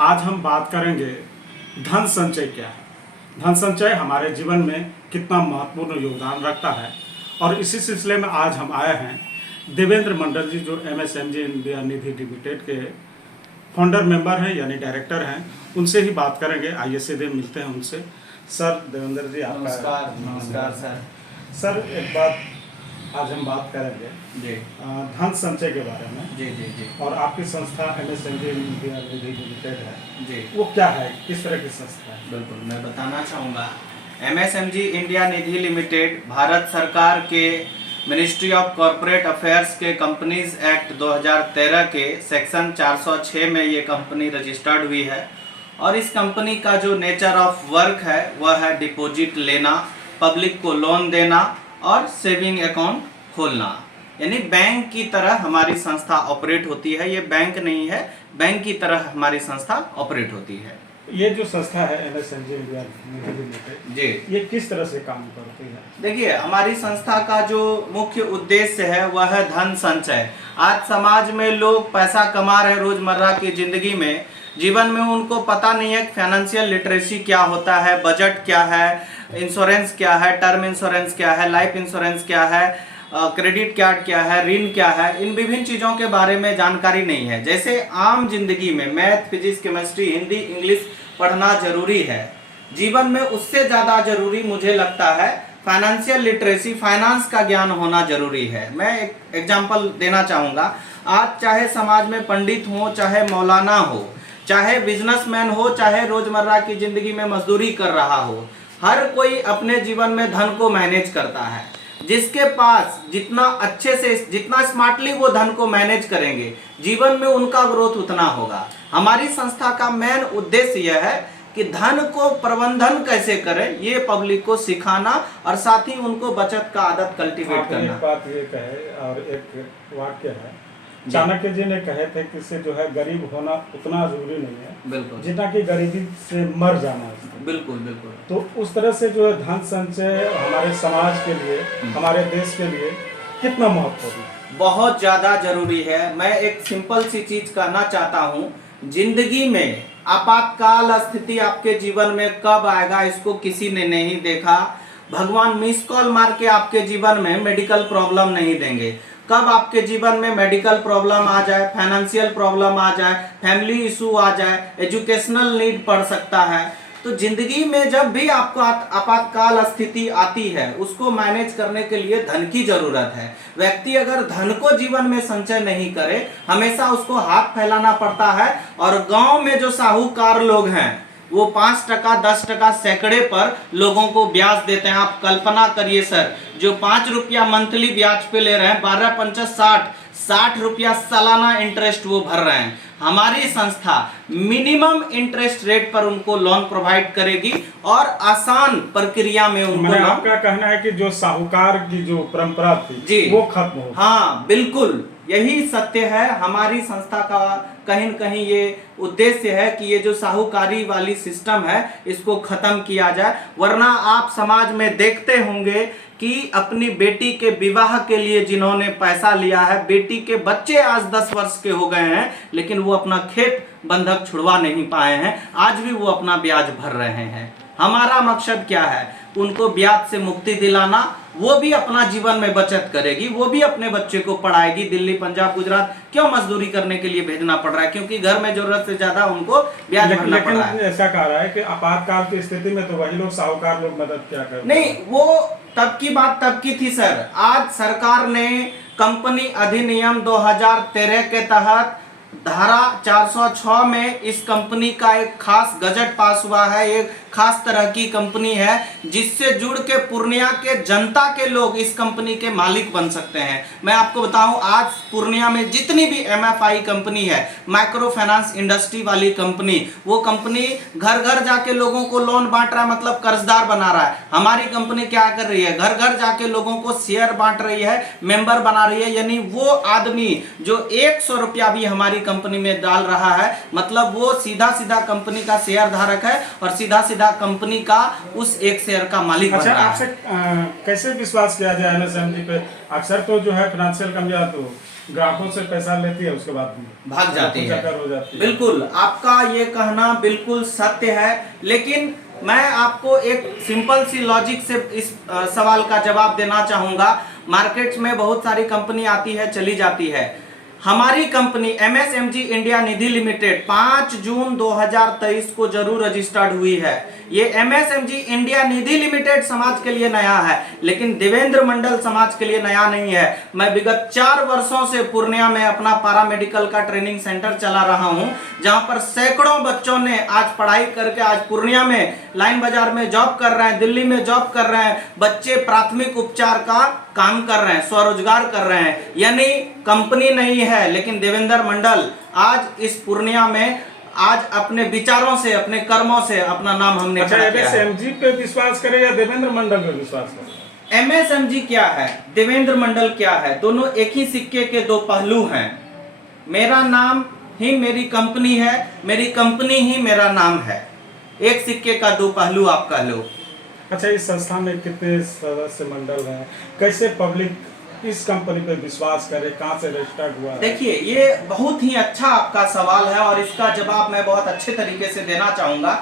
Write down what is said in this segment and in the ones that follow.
आज हम बात करेंगे धन संचय क्या है। धन संचय हमारे जीवन में कितना महत्वपूर्ण योगदान रखता है, और इसी सिलसिले में आज हम आए हैं देवेंद्र मंडल जी, जो MSMG इंडिया निधि लिमिटेड के फाउंडर मेंबर हैं यानी डायरेक्टर हैं। उनसे ही बात करेंगे। आइए सीधे मिलते हैं उनसे। सर देवेंद्र जी, आपका नमस्कार सर। सर एक बात आज हम बात करेंगे जी धन संचय के बारे में। जी जी जी और आपकी संस्था MSMG इंडिया निधि लिमिटेड है जी, वो क्या है, किस तरह की संस्था है? बिल्कुल मैं बताना चाहूँगा। MSMG इंडिया निधि लिमिटेड भारत सरकार के मिनिस्ट्री ऑफ कॉरपोरेट अफेयर्स के कंपनीज एक्ट 2013 के सेक्शन 406 में ये कंपनी रजिस्टर्ड हुई है। और इस कंपनी का जो नेचर ऑफ वर्क है वह है डिपॉजिट लेना, पब्लिक को लोन देना और सेविंग अकाउंट खोलना। यानी बैंक की तरह हमारी संस्था ऑपरेट होती है। ये बैंक नहीं है, बैंक की तरह हमारी संस्था ऑपरेट होती है। ये जो संस्था है MSMG इंडिया निधि लिमिटेड जी, ये किस तरह से काम करती है? देखिए हमारी संस्था का जो मुख्य उद्देश्य है वह है धन संचय। आज समाज में लोग पैसा कमा रहे रोजमर्रा की जिंदगी में, जीवन में उनको पता नहीं है फाइनेंशियल लिटरेसी क्या होता है, बजट क्या है, इंश्योरेंस क्या है, टर्म इंश्योरेंस क्या है, लाइफ इंश्योरेंस क्या है, क्रेडिट कार्ड क्या है, ऋण क्या है, इन विभिन्न चीज़ों के बारे में जानकारी नहीं है। जैसे आम जिंदगी में math, physics, chemistry, Hindi, English पढ़ना जरूरी है, जीवन में उससे ज़्यादा जरूरी मुझे लगता है फाइनेंशियल लिटरेसी, फाइनेंस का ज्ञान होना जरूरी है। मैं एक एग्जाम्पल देना चाहूँगा। आज चाहे समाज में पंडित हो, चाहे मौलाना हो, चाहे बिजनेसमैन हो, चाहे रोजमर्रा की जिंदगी में मजदूरी कर रहा हो, हर कोई अपने जीवन में धन को मैनेज करता है। जिसके पास जितना अच्छे से, जितना स्मार्टली वो धन को मैनेज करेंगे, जीवन में उनका ग्रोथ उतना होगा। हमारी संस्था का मेन उद्देश्य यह है कि धन को प्रबंधन कैसे करें, ये पब्लिक को सिखाना और साथ ही उनको बचत का आदत कल्टीवेट करना। एक बात ये कहे और एक वाक्य है, चाणक्य जी ने कहे थे कि से जो है गरीब होना उतना जरूरी नहीं है, बिल्कुल, जितना कि गरीबी से मर जाना है। बिल्कुल बिल्कुल। तो उस तरह से जो है धन संचय हमारे समाज के लिए, हमारे देश के लिए कितना महत्वपूर्ण है? बहुत ज्यादा जरूरी है। मैं एक सिंपल सी चीज कहना चाहता हूँ, जिंदगी में आपातकाल स्थिति आपके जीवन में कब आएगा इसको किसी ने नहीं देखा। भगवान मिस कॉल मार के आपके जीवन में मेडिकल प्रॉब्लम नहीं देंगे। कब आपके जीवन में मेडिकल प्रॉब्लम आ जाए, फाइनेंशियल प्रॉब्लम आ जाए, फैमिली इशू आ जाए, एजुकेशनल नीड पड़ सकता है। तो जिंदगी में जब भी आपको आपातकाल स्थिति आती है, उसको मैनेज करने के लिए धन की जरूरत है। व्यक्ति अगर धन को जीवन में संचय नहीं करे, हमेशा उसको हाथ फैलाना पड़ता है। और गांव में जो साहूकार लोग हैं वो 5%, 10%, सैकड़े पर लोगों को ब्याज देते हैं। आप कल्पना करिए सर, जो 5 रुपया मंथली ब्याज पे ले रहे हैं, 12 पंचा 60 रुपया सालाना इंटरेस्ट वो भर रहे हैं। हमारी संस्था मिनिमम इंटरेस्ट रेट पर उनको लोन प्रोवाइड करेगी और आसान प्रक्रिया में उनको। आपका कहना है कि जो साहूकार की जो परंपरा थी जी, वो खत्म हो। हाँ बिल्कुल, यही सत्य है। हमारी संस्था का कहीं न कहीं ये उद्देश्य है कि ये जो साहूकारी वाली सिस्टम है इसको खत्म किया जाए। वरना आप समाज में देखते होंगे कि अपनी बेटी के विवाह के लिए जिन्होंने पैसा लिया है, बेटी के बच्चे आज 10 वर्ष के हो गए हैं, लेकिन वो अपना खेत बंधक छुड़वा नहीं पाए हैं, आज भी वो अपना ब्याज भर रहे हैं। हमारा मकसद क्या है? उनको ब्याज से मुक्ति दिलाना। वो भी अपना जीवन में बचत करेगी, वो भी अपने बच्चे को पढ़ाएगी। दिल्ली, पंजाब, गुजरात क्यों मजदूरी करने के लिए भेजना पड़ रहा है? क्योंकि घर में जरूरत से ज्यादा उनको ब्याज भरना पड़ रहा है। ऐसा कह रहा है कि आपातकाल की स्थिति में तो वही लोग साहूकार लोग मदद क्या कर नहीं, वो तब की बात तब की थी सर। आज सरकार ने कंपनी अधिनियम 2013 के तहत धारा 406 में इस कंपनी का एक खास गजट पास हुआ है। एक खास तरह की कंपनी है जिससे जुड़ के पूर्णिया के जनता के लोग इस कंपनी के मालिक बन सकते हैं। मैं आपको बताऊं, आज पूर्णिया में जितनी भी MFI कंपनी है, माइक्रो फाइनेंस इंडस्ट्री वाली कंपनी, वो कंपनी घर घर जाके लोगों को लोन बांट रहा है, मतलब कर्जदार बना रहा है। हमारी कंपनी क्या कर रही है? घर घर जाके लोगों को शेयर बांट रही है, मेंबर बना रही है। यानी वो आदमी जो 100 रुपया भी हमारी कंपनी में डाल रहा है, मतलब वो सीधा सीधा कंपनी का शेयर धारक है और सीधा सीधा कंपनी का उस एक शेयर का मालिक बन रहा है। आपसे कैसे विश्वास किया जाए MSMG पे? अक्सर तो जो है फाइनेंशियल कमियां तो ग्राहकों से पैसा लेती है, उसके बाद भाग जाती है। चक्कर हो जाती है। बिल्कुल, आपका ये कहना बिल्कुल सत्य है, लेकिन मैं आपको एक सिंपल सी लॉजिक से इस सवाल का जवाब देना चाहूंगा। मार्केट में बहुत सारी कंपनी आती है, चली जाती है। हमारी कंपनी MSMG इंडिया निधि लिमिटेड 5 जून 2023 को जरूर रजिस्टर्ड हुई है। ये MSMG इंडिया निधि लिमिटेड समाज के लिए नया है, लेकिन देवेंद्र मंडल समाज के लिए नया नहीं है। मैं विगत 4 वर्षों से पूर्णिया में अपना पैरामेडिकल का ट्रेनिंग सेंटर चला रहा हूं, जहां पर सैकड़ों बच्चों ने आज पढ़ाई करके आज पूर्णिया में लाइन बाजार में जॉब कर रहे हैं, दिल्ली में जॉब कर रहे हैं। बच्चे प्राथमिक उपचार का काम कर रहे हैं, स्वरोजगार कर रहे हैं। यानी कंपनी नहीं है, लेकिन देवेंद्र मंडल आज इस पूर्णिया में आज अपने विचारों से, अपने कर्मों से अपना नाम हमने खड़ा किया है। MSMG पे विश्वास करें या देवेंद्र मंडल पे विश्वास करें? MSMG क्या है, देवेंद्र मंडल क्या है, दोनों एक ही सिक्के के दो पहलू हैं। मेरा नाम ही मेरी कंपनी है, मेरी कंपनी ही मेरा नाम है। एक सिक्के का दो पहलू आप कह लो। अच्छा, इस संस्था में कितने सदस्य मंडल हैं? कैसे पब्लिक इस कंपनी पे विश्वास करे? कहाँ से रजिस्टर्ड हुआ है? देखिए, ये बहुत ही अच्छा आपका सवाल है और इसका जवाब मैं बहुत अच्छे तरीके से देना चाहूंगा।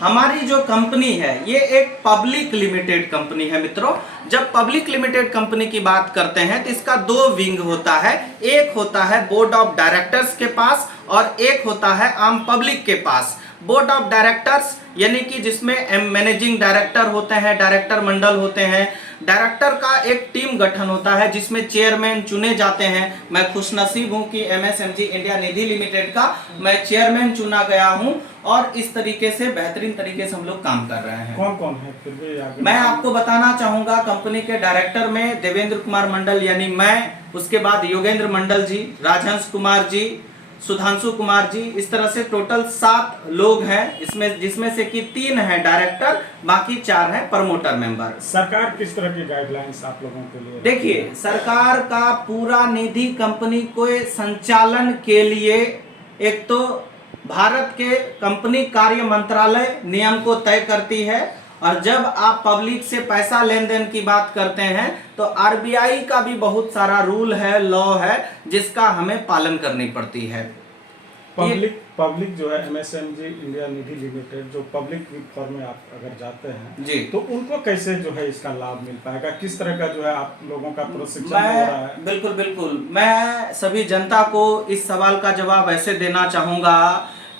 हमारी जो कंपनी है ये एक पब्लिक लिमिटेड कंपनी है मित्रों। जब पब्लिक लिमिटेड कंपनी की बात करते हैं तो इसका दो विंग होता है। एक होता है बोर्ड ऑफ डायरेक्टर्स के पास और एक होता है आम पब्लिक के पास। बोर्ड ऑफ डायरेक्टर्स यानी कि जिसमें मैनेजिंग डायरेक्टर होते हैं, डायरेक्टर मंडल होते हैं। डायरेक्टर का एक टीम गठन होता है जिसमें चेयरमैन चुने जाते हैं। मैं खुशनसीब हूं कि MSMG इंडिया निधि लिमिटेड का मैं चेयरमैन चुना गया हूं और इस तरीके से बेहतरीन तरीके से हम लोग काम कर रहे हैं। कौन कौन है फिर भी आगे? मैं आपको बताना चाहूंगा, कंपनी के डायरेक्टर में देवेंद्र कुमार मंडल यानी मैं, उसके बाद योगेंद्र मंडल जी, राजहंस कुमार जी, सुधांशु कुमार जी, इस तरह से टोटल 7 लोग हैं इसमें, जिसमें से कि 3 हैं डायरेक्टर, बाकी 4 हैं प्रमोटर मेंबर। सरकार किस तरह की गाइडलाइंस आप लोगों के लिए? देखिए, सरकार का पूरा निधि कंपनी को संचालन के लिए एक तो भारत के कंपनी कार्य मंत्रालय नियम को तय करती है, और जब आप पब्लिक से पैसा लेन देन की बात करते हैं तो RBI का भी बहुत सारा रूल है, लॉ है, जिसका हमें पालन करनी पड़ती है। पब्लिक जो है MSMG इंडिया निधि लिमिटेड जो पब्लिक फॉर्म में आप अगर जाते हैं जी, तो उनको कैसे जो है इसका लाभ मिल पाएगा? किस तरह का जो है आप लोगों का प्रशिक्षण हो रहा है? बिल्कुल बिल्कुल, मैं सभी जनता को इस सवाल का जवाब ऐसे देना चाहूंगा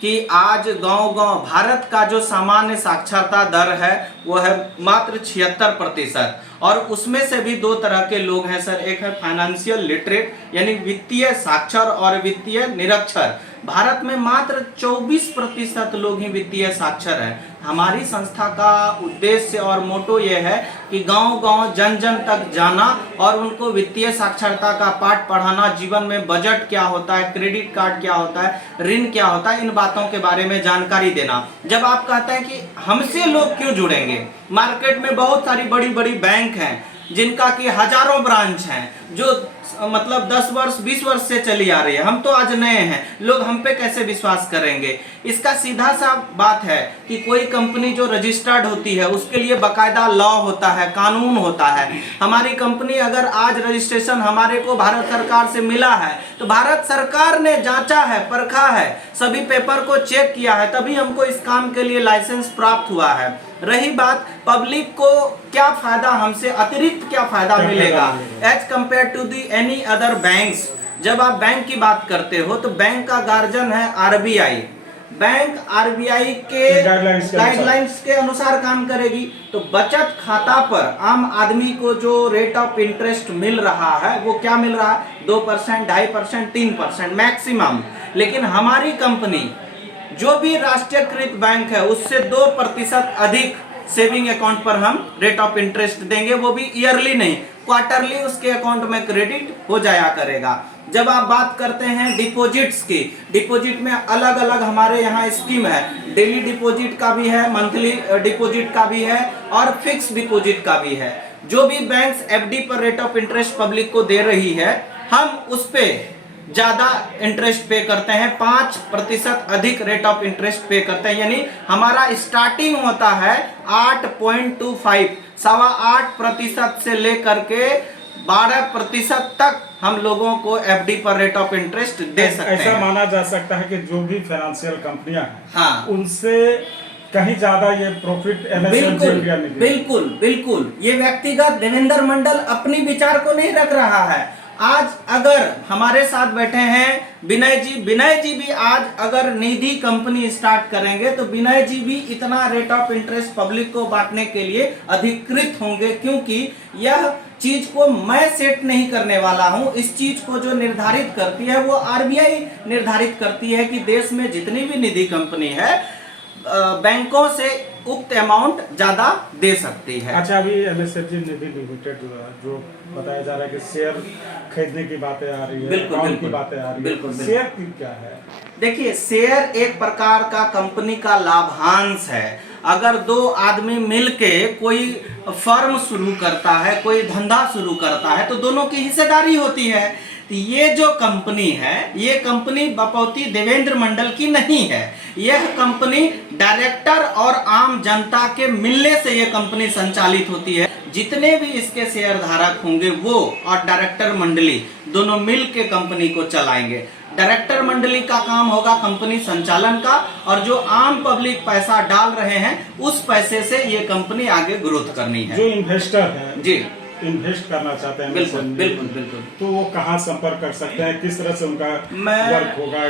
कि आज गांव-गांव भारत का जो सामान्य साक्षरता दर है वो है मात्र 76%, और उसमें से भी 2 तरह के लोग हैं सर। एक है फाइनेंशियल लिटरेट यानी वित्तीय साक्षर और वित्तीय निरक्षर। भारत में मात्र 24% लोग ही वित्तीय साक्षर हैं। हमारी संस्था का उद्देश्य और मोटो यह है कि गांव-गांव जन-जन तक जाना और उनको वित्तीय साक्षरता का पाठ पढ़ाना, जीवन में बजट क्या होता है, क्रेडिट कार्ड क्या होता है, ऋण क्या होता है, इन बातों के बारे में जानकारी देना। जब आप कहते हैं कि हमसे लोग क्यों जुड़ेंगे, मार्केट में बहुत सारी बड़ी-बड़ी बैंक हैं जिनका कि हजारों ब्रांच हैं, जो मतलब 10 वर्ष 20 वर्ष से चली आ रही है। हम तो आज नए हैं, लोग हम पे कैसे विश्वास करेंगे? इसका सीधा सा बात है कि कोई कंपनी जो रजिस्टर्ड होती है उसके लिए बकायदा लॉ होता है, कानून होता है। हमारी कंपनी अगर आज रजिस्ट्रेशन हमारे को भारत सरकार से मिला है तो भारत सरकार ने जांचा है, परखा है, सभी पेपर को चेक किया है, तभी हमको इस काम के लिए लाइसेंस प्राप्त हुआ है। रही बात पब्लिक को क्या फायदा, हमसे अतिरिक्त क्या फायदा मिलेगा as compare to the any other banks. जब आप बैंक की बात करते हो तो बैंक का गार्जियन है RBI। बैंक RBI के गाइडलाइंस के अनुसार काम करेगी। तो बचत खाता पर आम आदमी को जो रेट ऑफ इंटरेस्ट मिल रहा है वो क्या मिल रहा है? 2%, 2.5%, 3% मैक्सिमम। लेकिन हमारी कंपनी जो भी राष्ट्रीयकृत बैंक है उससे 2% अधिक सेविंग अकाउंट पर हम रेट ऑफ इंटरेस्ट देंगे, वो भी ईयरली नहीं, क्वार्टरली उसके अकाउंट में क्रेडिट हो जाया करेगा। जब आप बात करते हैं डिपॉजिट्स की, डिपॉजिट में अलग अलग हमारे यहाँ स्कीम है। डेली डिपॉजिट का भी है, मंथली डिपॉजिट का भी है और फिक्स डिपॉजिट का भी है। जो भी बैंक्स FD पर रेट ऑफ इंटरेस्ट पब्लिक को दे रही है, हम उस पे ज्यादा इंटरेस्ट पे करते हैं, 5% अधिक रेट ऑफ इंटरेस्ट पे करते हैं। यानी हमारा स्टार्टिंग होता है 8.25, 8.25% से लेकर के 12% तक हम लोगों को एफडी पर रेट ऑफ इंटरेस्ट दे सकते ऐसा हैं। माना जा सकता है कि जो भी फाइनेंशियल कंपनियां हैं, हाँ, उनसे कहीं ज्यादा ये प्रॉफिट एमएसएमजी इंडिया ने दिया। बिल्कुल बिल्कुल, ये व्यक्तिगत देवेंद्र मंडल अपनी विचार को नहीं रख रहा है। आज अगर हमारे साथ बैठे हैं विनय जी भी आज अगर निधि कंपनी स्टार्ट करेंगे तो विनय जी भी इतना रेट ऑफ इंटरेस्ट पब्लिक को बांटने के लिए अधिकृत होंगे, क्योंकि यह चीज को मैं सेट नहीं करने वाला हूं। इस चीज को जो निर्धारित करती है वो आरबीआई निर्धारित करती है कि देश में जितनी भी निधि कंपनी है बैंकों से उक्त अमाउंट ज्यादा दे सकती है। अच्छा, अभी एमएसएमजी निधि लिमिटेड जो बताया जा रहा है कि शेयर खरीदने की बातें आ रही है, बिल्कुल की बातें आ रही है, बिल्कुल। शेयर की क्या है? देखिए, शेयर एक प्रकार का कंपनी का लाभांश है। अगर दो आदमी मिलके कोई फर्म शुरू करता है, कोई धंधा शुरू करता है, तो दोनों की हिस्सेदारी होती है। ये जो कंपनी है, ये कंपनी बपौती देवेंद्र मंडल की नहीं है। यह कंपनी डायरेक्टर और आम जनता के मिलने से यह कंपनी संचालित होती है। जितने भी इसके शेयर धारक होंगे वो और डायरेक्टर मंडली दोनों मिल के कंपनी को चलाएंगे। डायरेक्टर मंडली का काम होगा कंपनी संचालन का, और जो आम पब्लिक पैसा डाल रहे हैं उस पैसे से ये कंपनी आगे ग्रोथ करनी है। जो इन्वेस्टर है जी, इन्वेस्ट करना चाहते हैं, बिल्कुल बिल्कुल बिल्कुल, तो वो कहाँ संपर्क कर सकते हैं? किस तरह से उनका वर्क होगा?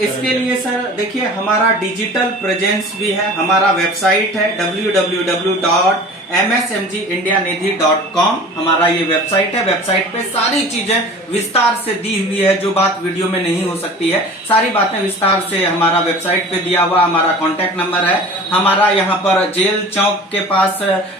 इसके लिए सर देखिए, हमारा डिजिटल प्रेजेंस भी है। हमारा वेबसाइट है www.msmgindianidhi.com। हमारा ये वेबसाइट है। वेबसाइट पे सारी चीजें विस्तार से दी हुई है, जो बात वीडियो में नहीं हो सकती है, सारी बातें विस्तार से हमारा वेबसाइट पे दिया हुआ। हमारा कॉन्टैक्ट नंबर है। हमारा यहाँ पर जेल चौक के पास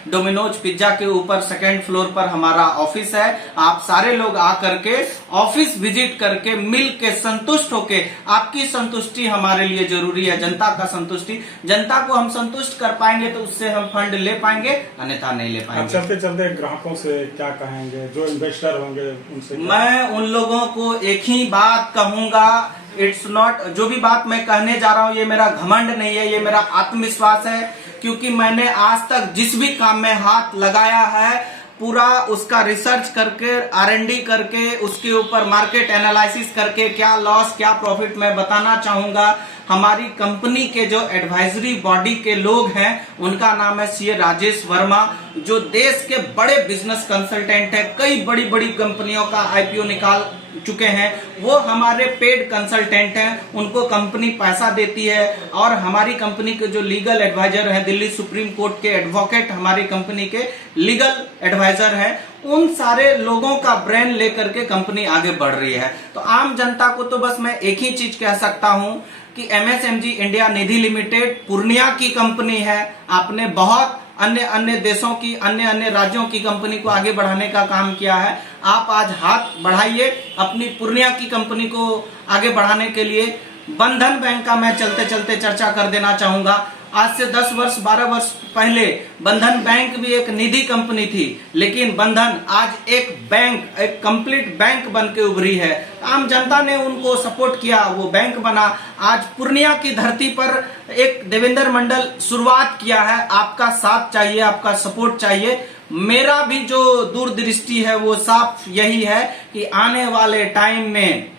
डोमिनोज पिज्जा के ऊपर 2nd फ्लोर पर हमारा ऑफिस है। आप सारे लोग आकर के ऑफिस विजिट करके मिल के संतुष्ट होके, आपकी संतुष्टि हमारे लिए जरूरी है, जनता का संतुष्टि। जनता को हम संतुष्ट कर पाएंगे तो उससे हम फंड ले पाएंगे, अन्यथा नहीं ले पाएंगे। चलते चलते ग्राहकों से क्या कहेंगे, जो इन्वेस्टर होंगे उनसे? मैं उन लोगों को एक ही बात कहूंगा, इट्स नॉट, जो भी बात मैं कहने जा रहा हूं ये मेरा घमंड नहीं है, ये मेरा आत्मविश्वास है। क्योंकि मैंने आज तक जिस भी काम में हाथ लगाया है पूरा उसका रिसर्च करके, R&D करके, उसके ऊपर मार्केट एनालिसिस करके क्या लॉस क्या प्रॉफिट मैं बताना चाहूंगा। हमारी कंपनी के जो एडवाइजरी बॉडी के लोग हैं उनका नाम है सीए राजेश वर्मा, जो देश के बड़े बिजनेस कंसल्टेंट है, कई बड़ी बड़ी कंपनियों का आईपीओ निकाल चुके हैं। वो हमारे पेड कंसल्टेंट हैं, उनको कंपनी पैसा देती है। और हमारी कंपनी के जो लीगल एडवाइजर हैं, दिल्ली सुप्रीम कोर्ट के एडवोकेट हमारी कंपनी के लीगल एडवाइजर हैं, उन सारे लोगों का ब्रेन लेकर के कंपनी आगे बढ़ रही है। तो आम जनता को तो बस मैं एक ही चीज कह सकता हूं कि एमएसएमजी इंडिया निधि लिमिटेड पूर्णिया की कंपनी है। आपने बहुत अन्य देशों की, अन्य राज्यों की कंपनी को आगे बढ़ाने का काम किया है। आप आज हाथ बढ़ाइए अपनी पूर्णिया की कंपनी को आगे बढ़ाने के लिए। बंधन बैंक का मैं चलते चलते चर्चा कर देना चाहूंगा। आज से 10 वर्ष 12 वर्ष पहले बंधन बैंक भी एक निधि कंपनी थी, लेकिन बंधन आज एक बैंक, एक कंप्लीट बैंक बन के उभरी है। आम जनता ने उनको सपोर्ट किया, वो बैंक बना। आज पूर्णिया की धरती पर एक देवेंद्र मंडल शुरुआत किया है। आपका साथ चाहिए, आपका सपोर्ट चाहिए। मेरा भी जो दूरदृष्टि है वो साफ यही है कि आने वाले टाइम में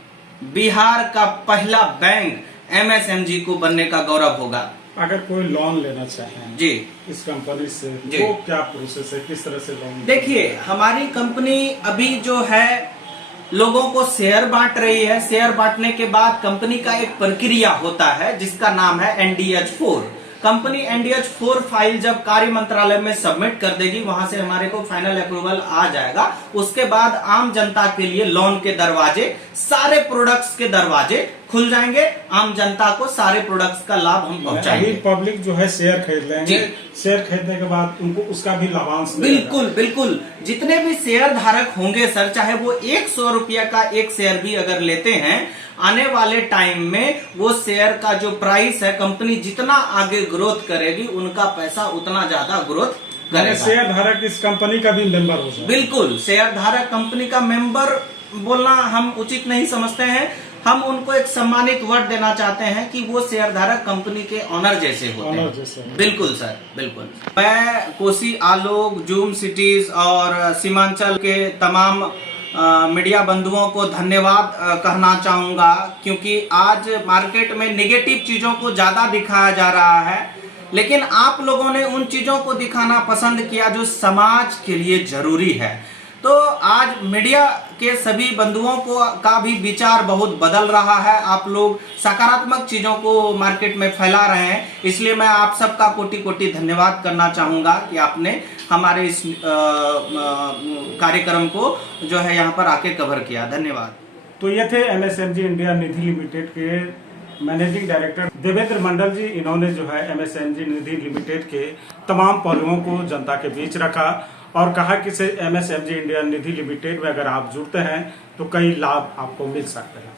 बिहार का पहला बैंक एमएसएमजी को बनने का गौरव होगा। अगर कोई लोन लेना चाहे जी इस कंपनी से, जी, तो क्या प्रोसेस है, किस तरह से लोन? देखिए, हमारी कंपनी अभी जो है लोगों को शेयर बांट रही है। शेयर बांटने के बाद कंपनी का एक प्रक्रिया होता है जिसका नाम है NDH4। कंपनी NDH4 फाइल जब कार्य मंत्रालय में सबमिट कर देगी, वहां से हमारे को फाइनल अप्रूवल आ जाएगा। उसके बाद आम जनता के लिए लोन के दरवाजे, सारे प्रोडक्ट्स के दरवाजे खुल जाएंगे। आम जनता को सारे प्रोडक्ट्स का लाभ हम पहुंचाएंगे। पब्लिक जो है शेयर खरीद लेंगे, शेयर खरीदने के बाद उनको उसका भी लाभांश बिल्कुल बिल्कुल। जितने भी शेयर धारक होंगे सर, चाहे वो 100 रुपया का एक शेयर भी अगर लेते हैं, आने वाले टाइम में वो शेयर का जो प्राइस है, कंपनी जितना आगे ग्रोथ करेगी उनका पैसा उतना ज्यादा ग्रोथ करेगा। शेयर धारक इस कंपनी का भी मेंबर हो जाए। बिल्कुल, शेयर धारक कंपनी का मेंबर बोलना हम उचित नहीं समझते हैं। हम उनको एक सम्मानित वर्ड देना चाहते हैं कि वो शेयरधारक कंपनी के ऑनर जैसे होते ऑनर हैं। जैसे हैं। बिल्कुल सर, बिल्कुल। मैं कोसी आलोक, जूम सिटीज और सीमांचल के तमाम मीडिया बंधुओं को धन्यवाद कहना चाहूँगा, क्योंकि आज मार्केट में नेगेटिव चीज़ों को ज़्यादा दिखाया जा रहा है, लेकिन आप लोगों ने उन चीज़ों को दिखाना पसंद किया जो समाज के लिए ज़रूरी है। तो आज मीडिया के सभी बंधुओं को का भी विचार बहुत बदल रहा है। आप लोग सकारात्मक चीज़ों को मार्केट में फैला रहे हैं, इसलिए मैं आप सबका कोटि कोटि धन्यवाद करना चाहूँगा कि आपने हमारे इस कार्यक्रम को जो है यहाँ पर आके कवर किया। धन्यवाद। तो ये थे MSMG इंडिया निधि लिमिटेड के मैनेजिंग डायरेक्टर देवेंद्र मंडल जी। इन्होंने जो है MSMG निधि लिमिटेड के तमाम पहलुओं को जनता के बीच रखा और कहा कि MSMG इंडिया निधि लिमिटेड में अगर आप जुड़ते हैं तो कई लाभ आपको मिल सकते हैं।